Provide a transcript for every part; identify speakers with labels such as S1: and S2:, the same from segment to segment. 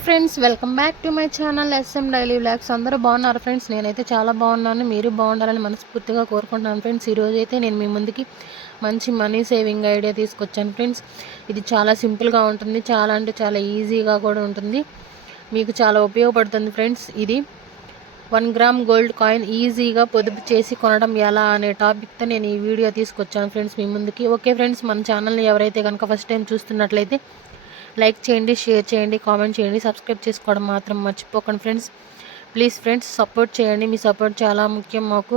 S1: Friends welcome back to my channel SM daily vlogs. అందరూ బాగున్నారు friends? నేనైతే చాలా బాగున్నాను. మీరు బాగుండాలని మనస్ఫూర్తిగా కోరుకుంటున్నాను ఫ్రెండ్స్. ఈరోజు అయితే నేను మీ ముందుకి మంచి మనీ సేవింగ్ ఐడియా తీసుకొచ్చాను ఫ్రెండ్స్. ఇది చాలా సింపుల్గా ఉంటుంది. చాలా అంటే చాలా ఈజీగా కూడా ఉంటుంది. మీకు చాలా ఉపయోగపడుతుంది ఫ్రెండ్స్. ఇది వన్ గ్రామ్ గోల్డ్ కాయిన్ ఈజీగా పొదుపు చేసి కొనడం ఎలా అనే టాపిక్తో నేను ఈ వీడియో తీసుకొచ్చాను ఫ్రెండ్స్ మీ ముందుకి. ఓకే ఫ్రెండ్స్ మన ఛానల్ని ఎవరైతే కనుక ఫస్ట్ టైం చూస్తున్నట్లయితే లైక్ చేయండి షేర్ చేయండి కామెంట్ చేయండి సబ్స్క్రైబ్ చేసుకోవడం మాత్రం మర్చిపోకండి ఫ్రెండ్స్. ప్లీజ్ ఫ్రెండ్స్ సపోర్ట్ చేయండి మీ సపోర్ట్ చాలా ముఖ్యం మాకు.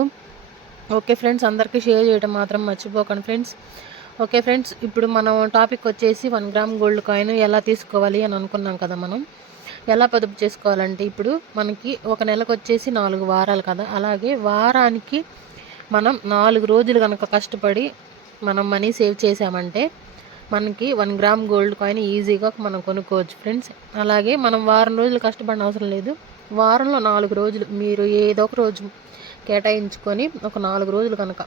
S1: ఓకే ఫ్రెండ్స్ అందరికీ షేర్ చేయడం మాత్రం మర్చిపోకండి ఫ్రెండ్స్. ఓకే ఫ్రెండ్స్ ఇప్పుడు మనం టాపిక్ వచ్చేసి వన్ గ్రామ్ గోల్డ్ కాయిన్ ఎలా తీసుకోవాలి అని అనుకున్నాం కదా మనం. ఎలా పొదుపు చేసుకోవాలంటే ఇప్పుడు మనకి ఒక నెలకు వచ్చేసి నాలుగు వారాలు కదా. అలాగే వారానికి మనం నాలుగు రోజులు కనుక కష్టపడి మనం మనీ సేవ్ చేసామంటే మనకి వన్ గ్రామ్ గోల్డ్ కాయిన్ ఈజీగా మనం కొనుక్కోవచ్చు ఫ్రెండ్స్. అలాగే మనం వారం రోజులు కష్టపడిన అవసరం లేదు. వారంలో నాలుగు రోజులు మీరు ఏదో ఒక రోజు కేటాయించుకొని ఒక నాలుగు రోజులు కనుక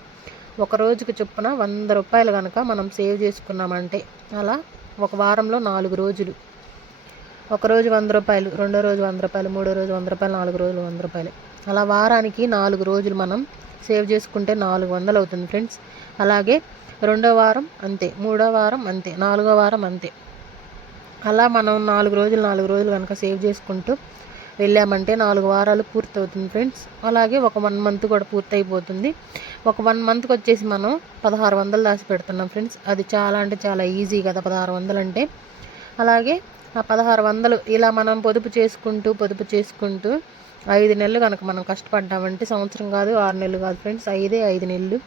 S1: ఒక రోజుకి చొప్పున వంద రూపాయలు కనుక మనం సేవ్ చేసుకున్నామంటే అలా ఒక వారంలో నాలుగు రోజులు. ఒక రోజు వంద రూపాయలు రెండో రోజు వంద రూపాయలు మూడో రోజు వంద రూపాయలు నాలుగు రోజులు వంద రూపాయలు. అలా వారానికి నాలుగు రోజులు మనం సేవ్ చేసుకుంటే నాలుగు వందలు అవుతుంది ఫ్రెండ్స్. అలాగే రెండో వారం అంతే మూడో వారం అంతే నాలుగో వారం అంతే. అలా మనం నాలుగు రోజులు నాలుగు రోజులు కనుక సేవ్ చేసుకుంటూ వెళ్ళామంటే నాలుగు వారాలు పూర్తవుతుంది ఫ్రెండ్స్. అలాగే ఒక వన్ మంత్ కూడా పూర్తయిపోతుంది. ఒక వన్ మంత్కి వచ్చేసి మనం పదహారు వందలు దాచి పెడుతున్నాం ఫ్రెండ్స్. అది చాలా అంటే చాలా ఈజీ కదా పదహారు వందలు అంటే. అలాగే ఆ పదహారు వందలు ఇలా మనం పొదుపు చేసుకుంటూ పొదుపు చేసుకుంటూ ఐదు నెలలు కనుక మనం కష్టపడ్డామంటే సంవత్సరం కాదు ఆరు నెలలు కాదు ఫ్రెండ్స్ ఐదే ఐదు నెలలు.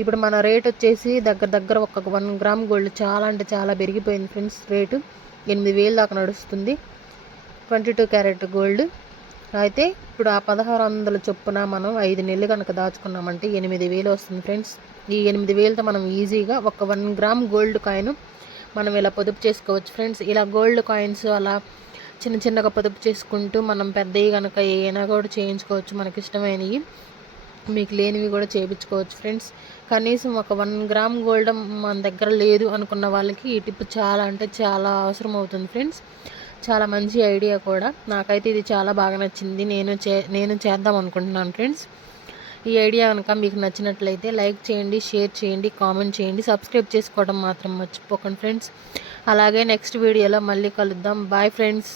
S1: ఇప్పుడు మన రేట్ వచ్చేసి దగ్గర దగ్గర ఒక వన్ గ్రామ్ గోల్డ్ చాలా అంటే చాలా పెరిగిపోయింది ఫ్రెండ్స్ రేటు. ఎనిమిది వేలు దాకా నడుస్తుంది. Twenty two carat gold. అయితే ఇప్పుడు ఆ పదహారు వందల చొప్పున మనం ఐదు నెలలు కనుక దాచుకున్నామంటే ఎనిమిది వేలు వస్తుంది ఫ్రెండ్స్. ఈ ఎనిమిది వేలతో మనం ఈజీగా ఒక వన్ గ్రామ్ గోల్డ్ కాయిన్ మనం ఇలా పొదుపు చేసుకోవచ్చు ఫ్రెండ్స్. ఇలా గోల్డ్ కాయిన్స్ అలా చిన్న చిన్నగా పొదుపు చేసుకుంటూ మనం పెద్దవి కనుక ఏమైనా కూడా చేయించుకోవచ్చు మనకి ఇష్టమైనవి మీకు లేనివి కూడా చేయించుకోవచ్చు ఫ్రెండ్స్. కనీసం ఒక వన్ గ్రామ్ గోల్డ్ మన దగ్గర లేదు అనుకున్న వాళ్ళకి ఈ టిప్ చాలా అంటే చాలా అవసరం అవుతుంది ఫ్రెండ్స్. చాలా మంచి ఐడియా కూడా. నాకైతే ఇది చాలా బాగా నచ్చింది. నేను చే నేను చేద్దాం అనుకుంటున్నాను ఫ్రెండ్స్. ఈ ఐడియా కనుక మీకు నచ్చినట్లయితే లైక్ చేయండి షేర్ చేయండి కామెంట్ చేయండి. సబ్స్క్రైబ్ చేసుకోవడం మాత్రం మర్చిపోకండి ఫ్రెండ్స్. అలాగే నెక్స్ట్ వీడియోలో మళ్ళీ కలుద్దాం. Bye friends.